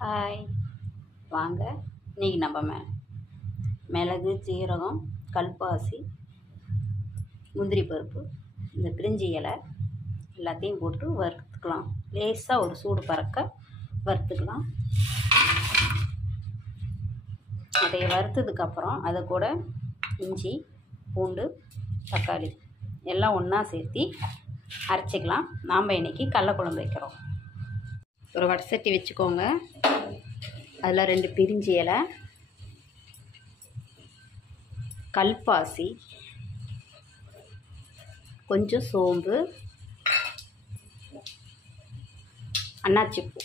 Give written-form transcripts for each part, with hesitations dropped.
Hi, வாங்க. இன்றைக்கி நம்ம மிளகு, சீரகம், கல்பாசி, முந்திரி பருப்பு, இந்த பிரிஞ்சி இலை எல்லாத்தையும் போட்டு வறுத்துக்கலாம். லேசாக ஒரு சூடு பறக்க வறுத்துக்கலாம். அதை வறுத்ததுக்கப்புறம் அதை கூட இஞ்சி, பூண்டு, தக்காளி எல்லாம் ஒன்றா சேர்த்து அரைச்சிக்கலாம். நாம் இன்றைக்கி கடலக்குழம்பு வைக்கிறோம். ஒரு வடை சட்டி வச்சுக்கோங்க. அதில் 2 பிரிஞ்சி இலை, கல்பாசி, கொஞ்சம் சோம்பு, அன்னாச்சிப்பூ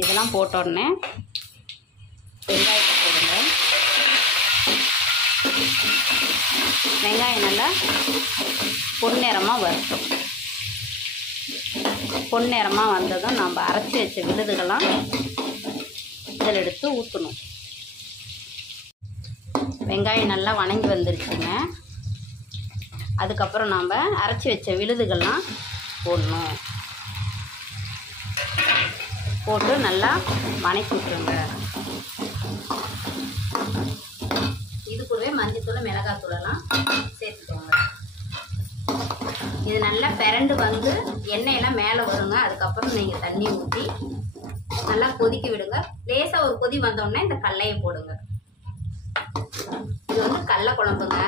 இதெல்லாம் போட்ட உடனே வெங்காயத்தை போடுங்க. வெங்காயம் நல்லா பொன்னிறமாக வரட்டும். பொன்னிறமாக வந்ததும் நம்ம அரைச்சி வச்ச விழுதுகள்லாம் இதில் எடுத்து ஊற்றணும். வெங்காயம் நல்லா வணங்கி வந்துருச்சுங்க. அதுக்கப்புறம் நாம் அரைச்சி வச்ச விழுதுகள்லாம் போடணும். போட்டு நல்லா வணக்கி விட்டுருங்க. இது கூடவே மஞ்சத்தூள், மிளகாத்தூளெல்லாம் சேர்த்துக்கோங்க. இது நல்லா பிறண்டு வந்து எண்ணெயெல்லாம் மேலே வருங்க. அதுக்கப்புறம் நீங்கள் தண்ணி ஊற்றி நல்லா கொதிக்க விடுங்க. லேசாக ஒரு கொதி வந்தோடனே இந்த கடலையை போடுங்க. இது வந்து கடலை குழம்புங்க.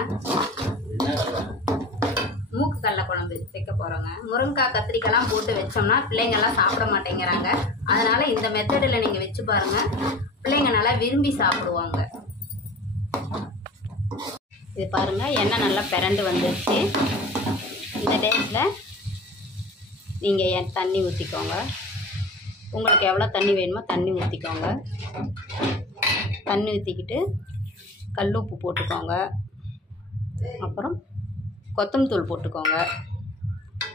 மூக்கு கடலை குழம்பு வைக்க போகிறோங்க. முருங்கைக்காய், கத்திரிக்காய்லாம் போட்டு வச்சோம்னா பிள்ளைங்கள்லாம் சாப்பிட மாட்டேங்கிறாங்க. அதனால் இந்த மெத்தடில் நீங்கள் வச்சு பாருங்கள். பிள்ளைங்க நல்லா விரும்பி சாப்பிடுவாங்க. இது பாருங்கள், எண்ணெய் நல்லா பிறண்டு வந்துருச்சு. இந்த டேஸ்ட்டில் நீங்கள் தண்ணி ஊற்றிக்கோங்க. உங்களுக்கு எவ்வளோ தண்ணி வேணுமோ தண்ணி ஊற்றிக்கோங்க. தண்ணி ஊற்றிக்கிட்டு கல் உப்பு போட்டுக்கோங்க. அப்புறம் கொத்தமல்லி தூள் போட்டுக்கோங்க.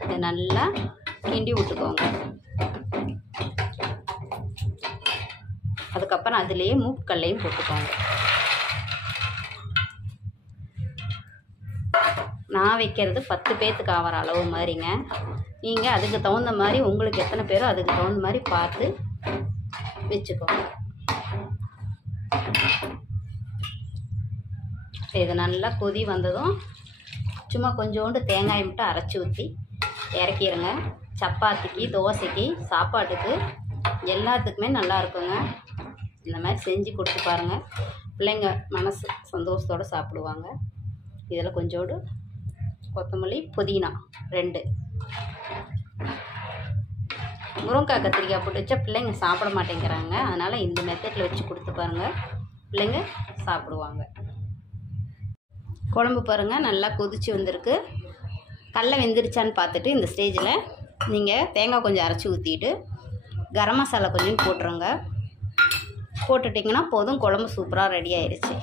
இதை நல்லா கிண்டி விட்டுக்கோங்க. அதுக்கப்புறம் அதுலேயே மூக்கல்லையும் போட்டுக்கோங்க. நான் வைக்கிறது 10 பேர்த்துக்கு ஆகிற அளவு மாதிரிங்க. நீங்கள் அதுக்கு தகுந்த மாதிரி, உங்களுக்கு எத்தனை பேரோ அதுக்கு தகுந்த மாதிரி பார்த்து வச்சுக்கோங்க. இது நல்லா கொதி வந்ததும் சும்மா கொஞ்சோண்டு தேங்காய் மட்டும் அரைச்சி ஊற்றி இறக்கிடுங்க. சப்பாத்திக்கு, தோசைக்கு, சாப்பாட்டுக்கு எல்லாத்துக்குமே நல்லா இருக்குங்க. இந்த மாதிரி செஞ்சு கொடுத்து பாருங்கள். பிள்ளைங்க மனசு சந்தோஷத்தோடு சாப்பிடுவாங்க. இதில் கொஞ்சோண்டு கொத்தமல்லி, புதினா 2, முருங்கைக்காய், கத்திரிக்காய் போட்டு வச்சா பிள்ளைங்க சாப்பிட மாட்டேங்கிறாங்க. அதனால் இந்த மெத்தடில் வச்சு கொடுத்து பாருங்கள். பிள்ளைங்க சாப்பிடுவாங்க. குழம்பு பாருங்கள், நல்லா கொதிச்சு வந்திருக்கு. கடலை வெந்துருச்சான்னு பார்த்துட்டு இந்த ஸ்டேஜில் நீங்கள் தேங்காய் கொஞ்சம் அரைச்சி ஊற்றிட்டு கரம் மசாலா கொஞ்சம் போட்டுருங்க. போட்டுட்டிங்கன்னா போதும், குழம்பு சூப்பராக ரெடி ஆயிடுச்சு.